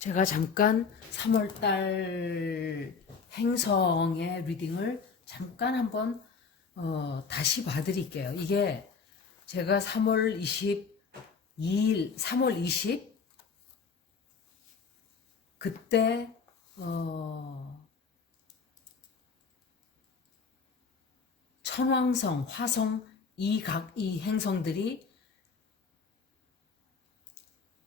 제가 잠깐 3월달 행성의 리딩을 잠깐 한번 다시 봐드릴게요. 이게 제가 3월 22일, 3월 20 그때 천왕성, 화성 이 행성들이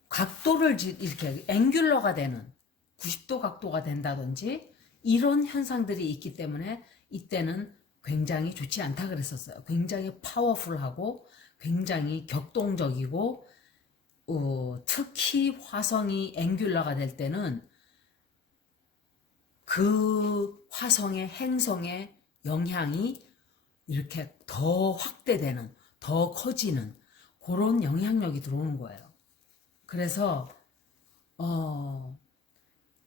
각도를 이렇게 앵귤러가 되는 90도 각도가 된다든지 이런 현상들이 있기 때문에 이때는 굉장히 좋지 않다 그랬었어요. 굉장히 파워풀하고 굉장히 격동적이고 특히 화성이 앵귤러가 될 때는 그 화성의 행성의 영향이 이렇게 더 확대되는, 더 커지는 그런 영향력이 들어오는 거예요. 그래서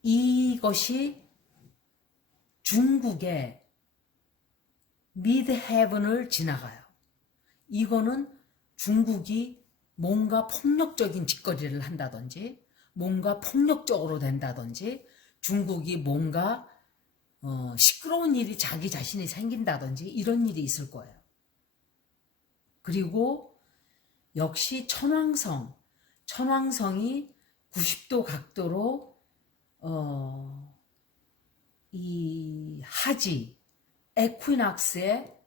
이것이 중국의 미드헤븐을 지나가요. 이거는 중국이 뭔가 폭력적인 짓거리를 한다든지 뭔가 폭력적으로 된다든지 중국이 뭔가 시끄러운 일이 자기 자신이 생긴다든지 이런 일이 있을 거예요. 그리고 역시 천왕성이 90도 각도로 이 하지 에퀴낙스의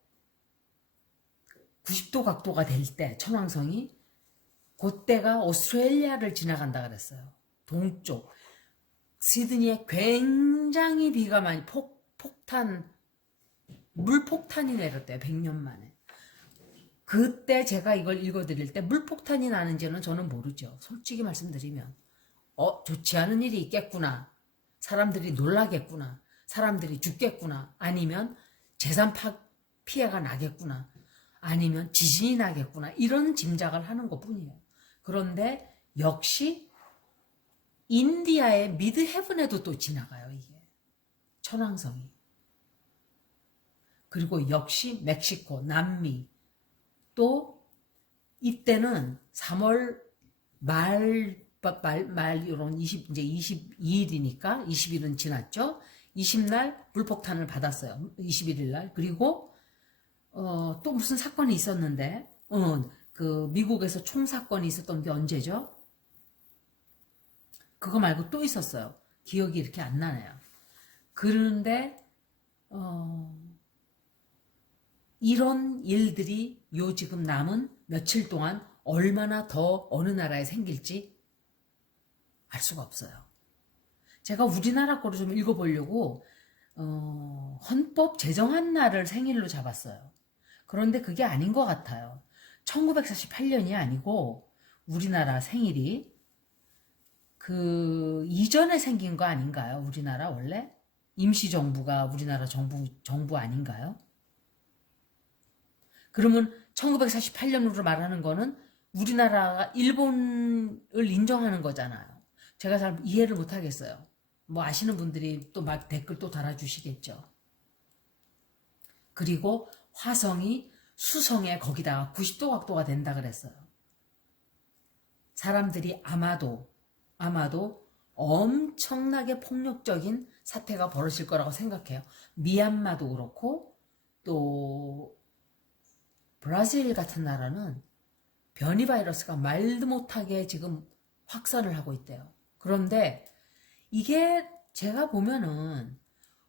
90도 각도가 될 때 천왕성이 그때가 오스트레일리아를 지나간다 그랬어요. 동쪽 시드니에 굉장히 비가 많이 물폭탄이 내렸대요. 100년 만에. 그때 제가 이걸 읽어드릴 때 물폭탄이 나는지는 저는 모르죠. 솔직히 말씀드리면 좋지 않은 일이 있겠구나. 사람들이 놀라겠구나. 사람들이 죽겠구나. 아니면 재산 피해가 나겠구나. 아니면 지진이 나겠구나. 이런 짐작을 하는 것뿐이에요. 그런데 역시 인디아의 미드헤븐에도 또 지나가요. 이게 천왕성이. 그리고 역시 멕시코, 남미 또 이때는 3월 말 이런 이제 22일이니까 20일은 지났죠. 20날 물폭탄을 받았어요. 21일 날. 그리고 또 무슨 사건이 있었는데 그 미국에서 총사건이 있었던 게 언제죠? 그거 말고 또 있었어요. 기억이 이렇게 안 나네요. 그런데 이런 일들이 요 지금 남은 며칠 동안 얼마나 더 어느 나라에 생길지 알 수가 없어요. 제가 우리나라 거를 좀 읽어보려고 헌법 제정한 날을 생일로 잡았어요. 그런데 그게 아닌 것 같아요. 1948년이 아니고 우리나라 생일이 그 이전에 생긴 거 아닌가요? 우리나라 원래? 임시정부가 우리나라 정부 아닌가요? 그러면 1948년으로 말하는 거는 우리나라가 일본을 인정하는 거잖아요. 제가 잘 이해를 못 하겠어요. 뭐 아시는 분들이 또 막 댓글 또 달아주시겠죠. 그리고 화성이 수성에 거기다가 90도 각도가 된다 그랬어요. 사람들이 아마도 엄청나게 폭력적인 사태가 벌어질 거라고 생각해요. 미얀마도 그렇고 또 브라질 같은 나라는 변이 바이러스가 말도 못하게 지금 확산을 하고 있대요. 그런데 이게 제가 보면은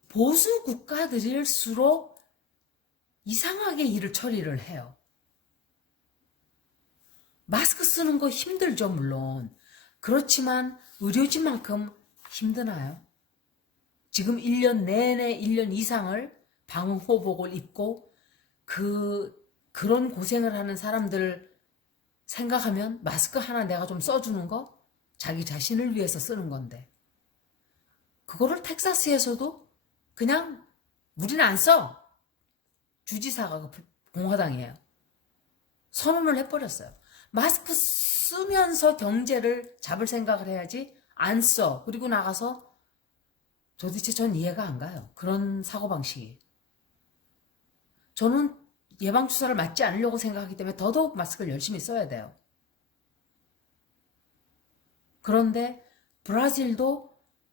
보수 국가들일수록 이상하게 일을 처리를 해요. 마스크 쓰는 거 힘들죠, 물론. 그렇지만 의료진만큼 힘드나요? 지금 1년 내내 1년 이상을 방호복을 입고 그런 고생을 하는 사람들 생각하면 마스크 하나 내가 좀 써주는 거 자기 자신을 위해서 쓰는 건데 그거를 텍사스에서도 그냥 우리는 안 써. 주지사가 공화당이에요. 선언을 해버렸어요. 마스크 쓰면서 경제를 잡을 생각을 해야지 안 써. 그리고 나가서 도대체 전 이해가 안 가요. 그런 사고방식이. 저는 예방주사를 맞지 않으려고 생각하기 때문에 더더욱 마스크를 열심히 써야 돼요. 그런데 브라질도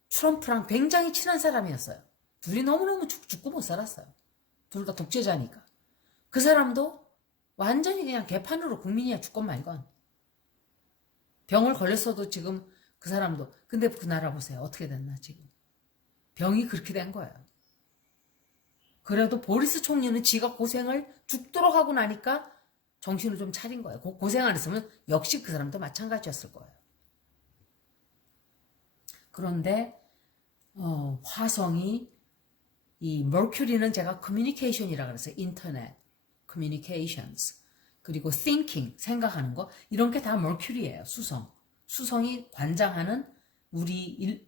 트럼프랑 굉장히 친한 사람이었어요. 둘이 너무너무 죽고 못 살았어요. 둘 다 독재자니까. 그 사람도 완전히 그냥 개판으로 국민이야 죽건 말건. 병을 걸렸어도 지금 그 사람도. 근데 그 나라 보세요. 어떻게 됐나 지금. 병이 그렇게 된 거예요. 그래도 보리스 총리는 지가 고생을 죽도록 하고 나니까 정신을 좀 차린 거예요. 고생 안 했으면 역시 그 사람도 마찬가지였을 거예요. 그런데 화성이 이 머큐리는 제가 커뮤니케이션이라고 그랬어요. 인터넷, 커뮤니케이션스. 그리고 thinking, 생각하는 거. 이런 게 다 머큐리예요. 수성. 수성이 관장하는 우리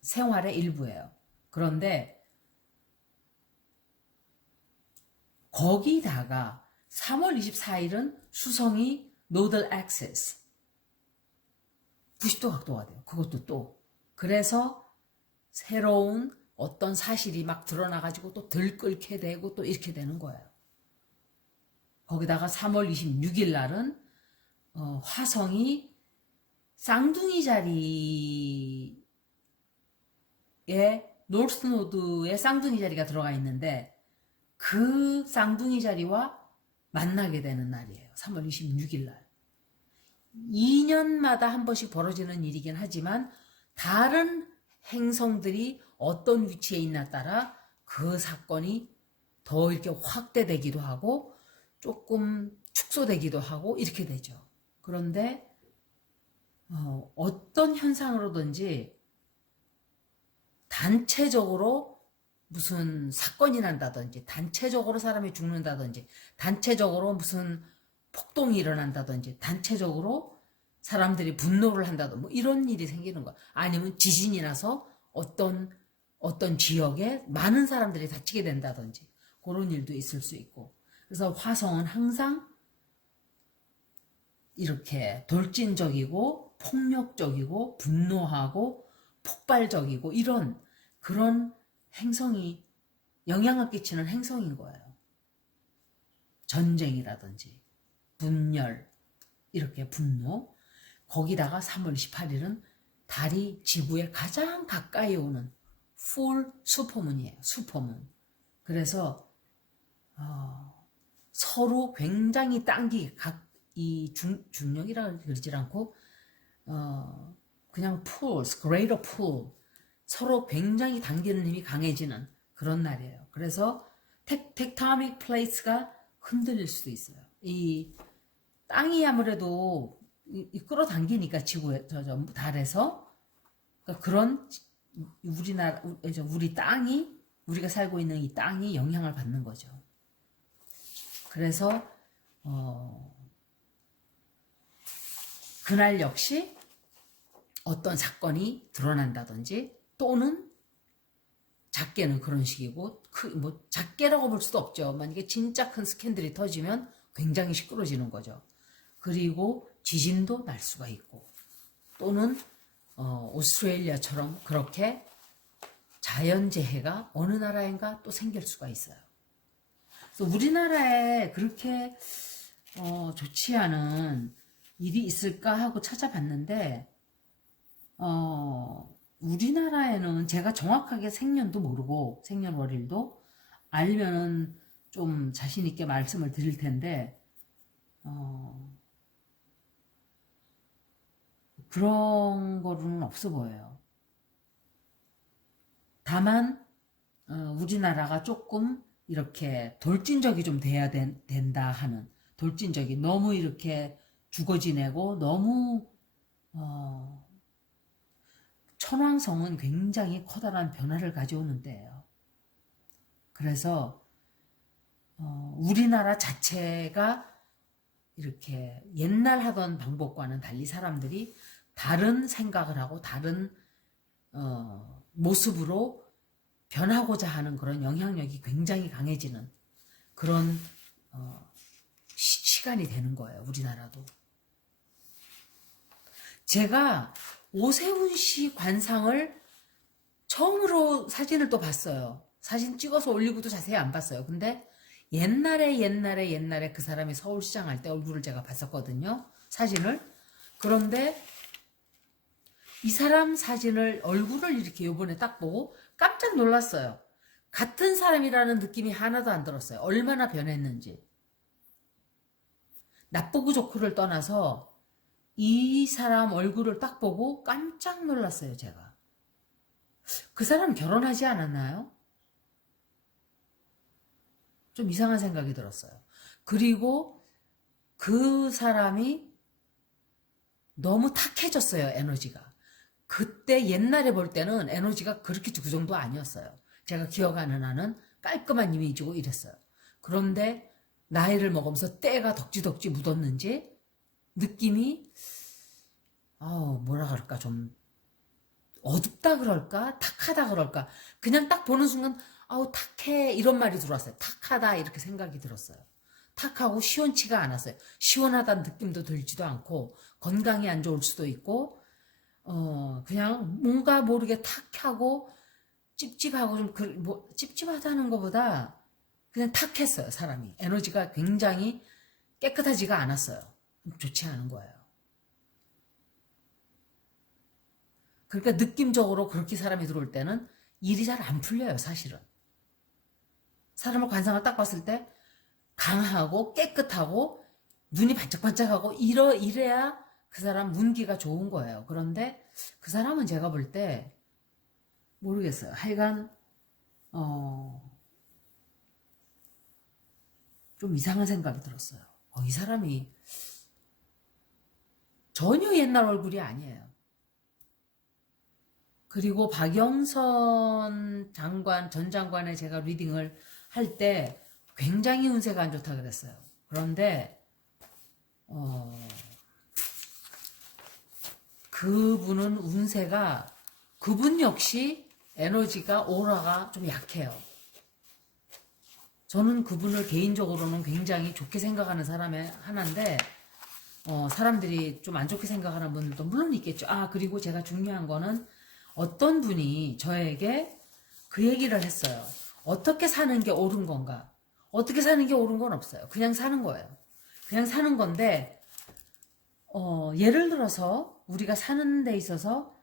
생활의 일부예요. 그런데 거기다가 3월 24일은 수성이 노들 액세스 90도 각도가 돼요. 그것도 또. 그래서 새로운 어떤 사실이 막 드러나가지고 또 들끓게 되고 또 이렇게 되는 거예요. 거기다가 3월 26일 날은 화성이 쌍둥이 자리에 노스노드에 쌍둥이 자리가 들어가 있는데 그 쌍둥이 자리와 만나게 되는 날이에요. 3월 26일 날. 2년마다 한 번씩 벌어지는 일이긴 하지만 다른 행성들이 어떤 위치에 있나 따라 그 사건이 더 이렇게 확대되기도 하고 조금 축소되기도 하고 이렇게 되죠. 그런데 어떤 현상으로든지 단체적으로 무슨 사건이 난다든지 단체적으로 사람이 죽는다든지 단체적으로 무슨 폭동이 일어난다든지 단체적으로 사람들이 분노를 한다든지 뭐 이런 일이 생기는 거야. 아니면 지진이 나서 어떤 지역에 많은 사람들이 다치게 된다든지 그런 일도 있을 수 있고. 그래서 화성은 항상 이렇게 돌진적이고 폭력적이고 분노하고 폭발적이고 이런 그런 행성이 영향을 끼치는 행성인 거예요. 전쟁이라든지 분열 이렇게 분노. 거기다가 3월 28일은 달이 지구에 가장 가까이 오는 풀 슈퍼문이에요. 슈퍼문. 그래서 서로 굉장히 당기게 이 중력이라고 그러지 않고 그냥 pulls, greater pull 서로 굉장히 당기는 힘이 강해지는 그런 날이에요. 그래서 tectonic plates가 흔들릴 수도 있어요. 이 땅이 아무래도 끌어당기니까 지구에 달에서 그러니까 그런 우리 땅이 우리가 살고 있는 이 땅이 영향을 받는 거죠. 그래서 그날 역시 어떤 사건이 드러난다든지 또는 작게는 그런 식이고 뭐 작게라고 볼 수도 없죠. 만약에 진짜 큰 스캔들이 터지면 굉장히 시끄러지는 거죠. 그리고 지진도 날 수가 있고 또는 오스트레일리아처럼 그렇게 자연재해가 어느 나라인가 또 생길 수가 있어요. 그래서 우리나라에 그렇게 좋지 않은 일이 있을까 하고 찾아봤는데 우리나라에는 제가 정확하게 생년도 모르고 생년월일도 알면은 좀 자신 있게 말씀을 드릴 텐데 그런 거는 없어 보여요. 다만 우리나라가 조금 이렇게 돌진적이 좀 돼야 된다 하는 돌진적이 너무 이렇게 죽어 지내고 너무 천왕성은 굉장히 커다란 변화를 가져오는 데예요. 그래서 우리나라 자체가 이렇게 옛날 하던 방법과는 달리 사람들이 다른 생각을 하고 다른 모습으로 변하고자 하는 그런 영향력이 굉장히 강해지는 그런 시간이 되는 거예요. 우리나라도. 제가 오세훈 씨 관상을 처음으로 사진을 또 봤어요. 사진 찍어서 올리고도 자세히 안 봤어요. 근데 옛날에 그 사람이 서울시장 할 때 얼굴을 제가 봤었거든요. 사진을. 그런데 이 사람 사진을, 얼굴을 이렇게 요번에 딱 보고 깜짝 놀랐어요. 같은 사람이라는 느낌이 하나도 안 들었어요. 얼마나 변했는지. 나쁘고 좋고를 떠나서 이 사람 얼굴을 딱 보고 깜짝 놀랐어요, 제가. 그 사람 결혼하지 않았나요? 좀 이상한 생각이 들었어요. 그리고 그 사람이 너무 탁해졌어요, 에너지가. 그때 옛날에 볼 때는 에너지가 그렇게 그 정도 아니었어요. 제가 기억하는 한은 깔끔한 이미지고 이랬어요. 그런데 나이를 먹으면서 때가 덕지덕지 묻었는지 느낌이 뭐라 그럴까, 좀 어둡다 그럴까, 탁하다 그럴까, 그냥 딱 보는 순간 탁해 이런 말이 들어왔어요. 탁하다 이렇게 생각이 들었어요. 탁하고 시원치가 않았어요. 시원하다는 느낌도 들지도 않고 건강이 안 좋을 수도 있고 그냥 뭔가 모르게 탁하고 찝찝하고 좀 찝찝하다는 것보다 그냥 탁했어요. 사람이 에너지가 굉장히 깨끗하지가 않았어요. 좋지 않은 거예요. 그러니까 느낌적으로 그렇게 사람이 들어올 때는 일이 잘 안 풀려요. 사실은 사람을 관상을 딱 봤을 때 강하고 깨끗하고 눈이 반짝반짝하고 이래야 그 사람 운기가 좋은 거예요. 그런데 그 사람은 제가 볼 때 모르겠어요. 하여간 좀 이상한 생각이 들었어요. 이 사람이 전혀 옛날 얼굴이 아니에요. 그리고 박영선 장관, 전 장관의 제가 리딩을 할 때 굉장히 운세가 안 좋다 그랬어요. 그런데 그분은 운세가, 그분 역시 에너지가, 오라가 좀 약해요. 저는 그분을 개인적으로는 굉장히 좋게 생각하는 사람의 하나인데 사람들이 좀 안 좋게 생각하는 분들도 물론 있겠죠. 그리고 제가 중요한 거는 어떤 분이 저에게 그 얘기를 했어요. 어떻게 사는 게 옳은 건가? 어떻게 사는 게 옳은 건 없어요. 그냥 사는 거예요. 그냥 사는 건데 예를 들어서 우리가 사는 데 있어서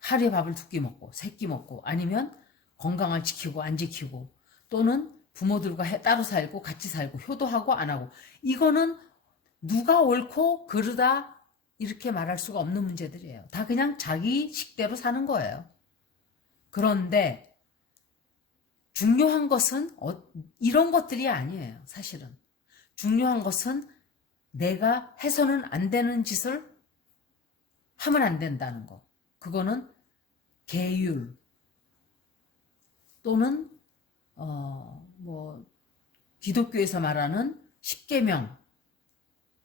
하루에 밥을 두 끼 먹고 세 끼 먹고 아니면 건강을 지키고 안 지키고 또는 부모들과 따로 살고 같이 살고 효도하고 안 하고, 이거는 누가 옳고 그르다 이렇게 말할 수가 없는 문제들이에요. 다 그냥 자기 식대로 사는 거예요. 그런데 중요한 것은 이런 것들이 아니에요. 사실은 중요한 것은 내가 해서는 안 되는 짓을 하면 안 된다는 거. 그거는 계율 또는 기독교에서 말하는 십계명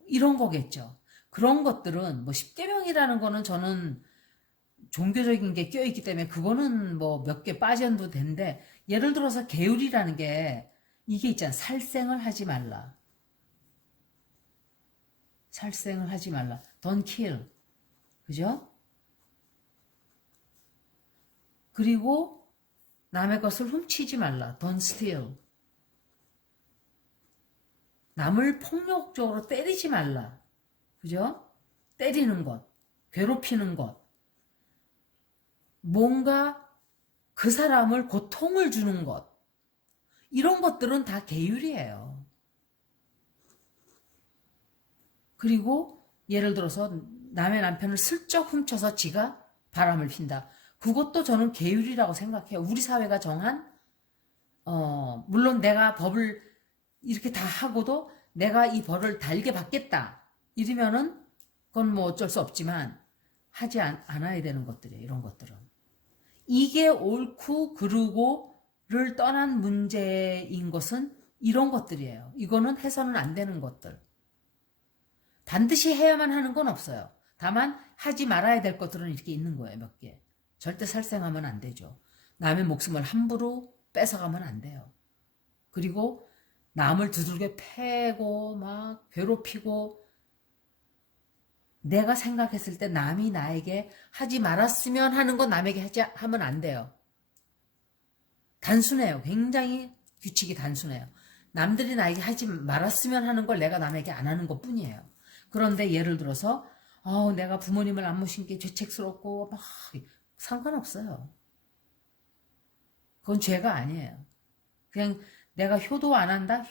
이런 거겠죠. 그런 것들은 십계명이라는 거는 저는 종교적인 게 껴있기 때문에 그거는 몇 개 빠져도 되는데, 예를 들어서 계율이라는 게 이게 있잖아. 살생을 하지 말라. 살생을 하지 말라. Don't kill. 그죠? 그리고 남의 것을 훔치지 말라. Don't steal. 남을 폭력적으로 때리지 말라. 그죠? 때리는 것, 괴롭히는 것, 뭔가 그 사람을 고통을 주는 것, 이런 것들은 다 계율이에요. 그리고 예를 들어서 남의 남편을 슬쩍 훔쳐서 지가 바람을 핀다. 그것도 저는 계율이라고 생각해요. 우리 사회가 정한 물론 내가 법을 이렇게 다 하고도 내가 이 벌을 달게 받겠다 이러면은 그건 어쩔 수 없지만 하지 않아야 되는 것들이에요. 이런 것들은 이게 옳고 그르고를 떠난 문제인 것은 이런 것들이에요. 이거는 해서는 안 되는 것들. 반드시 해야만 하는 건 없어요. 다만 하지 말아야 될 것들은 이렇게 있는 거예요. 몇 개. 절대 살생하면 안 되죠. 남의 목숨을 함부로 뺏어가면 안 돼요. 그리고 남을 두들겨 패고 막 괴롭히고, 내가 생각했을 때 남이 나에게 하지 말았으면 하는 건 남에게 하면 안 돼요. 단순해요. 굉장히 규칙이 단순해요. 남들이 나에게 하지 말았으면 하는 걸 내가 남에게 안 하는 것 뿐이에요. 그런데 예를 들어서 내가 부모님을 안 모신 게 죄책스럽고 막 상관없어요. 그건 죄가 아니에요. 그냥 내가 효도 안 한다?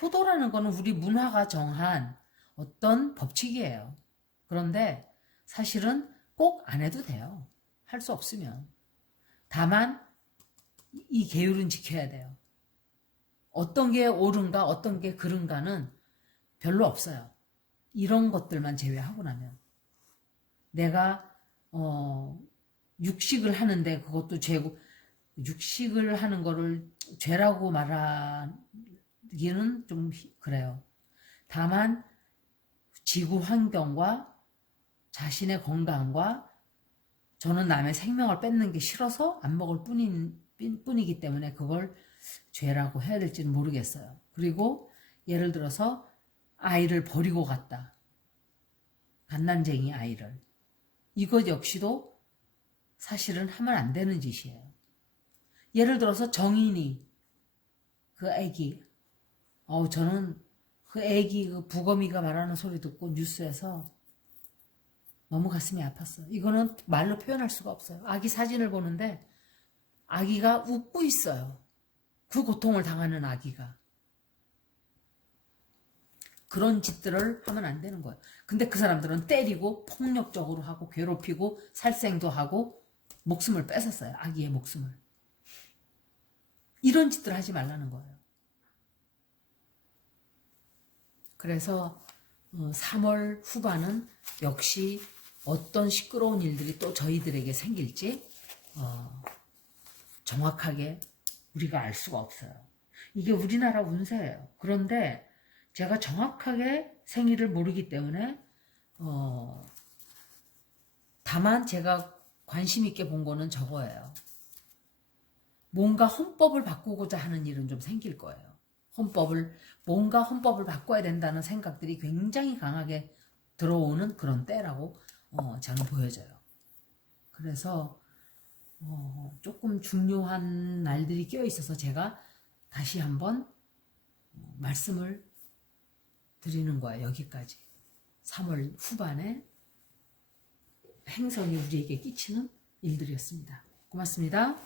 효도라는 거는 우리 문화가 정한 어떤 법칙이에요. 그런데 사실은 꼭 안 해도 돼요. 할 수 없으면. 다만 이 계율은 지켜야 돼요. 어떤 게 옳은가 어떤 게 그른가는 별로 없어요. 이런 것들만 제외하고 나면 내가 육식을 하는데 그것도 죄고, 육식을 하는 거를 죄라고 말하기는 좀 그래요. 다만 지구 환경과 자신의 건강과 저는 남의 생명을 뺏는 게 싫어서 안 먹을 뿐이기 때문에 그걸 죄라고 해야 될지는 모르겠어요. 그리고 예를 들어서 아이를 버리고 갔다. 갓난쟁이 아이를. 이것 역시도 사실은 하면 안 되는 짓이에요. 예를 들어서 정인이 그 애기, 저는 그 애기 그 부검이가 말하는 소리 듣고 뉴스에서 너무 가슴이 아팠어요. 이거는 말로 표현할 수가 없어요. 아기 사진을 보는데 아기가 웃고 있어요. 그 고통을 당하는 아기가. 그런 짓들을 하면 안 되는 거예요. 근데 그 사람들은 때리고 폭력적으로 하고 괴롭히고 살생도 하고 목숨을 뺏었어요. 아기의 목숨을. 이런 짓들 하지 말라는 거예요. 그래서 3월 후반은 역시 어떤 시끄러운 일들이 또 저희들에게 생길지 정확하게 우리가 알 수가 없어요. 이게 우리나라 운세예요. 그런데 제가 정확하게 생일을 모르기 때문에 다만 제가 관심 있게 본 거는 저거예요. 뭔가 헌법을 바꾸고자 하는 일은 좀 생길 거예요. 뭔가 헌법을 바꿔야 된다는 생각들이 굉장히 강하게 들어오는 그런 때라고 저는 보여져요. 그래서 조금 중요한 날들이 껴 있어서 제가 다시 한번 말씀을 드리는 거예요. 여기까지. 3월 후반에 행성이 우리에게 끼치는 일들이었습니다. 고맙습니다.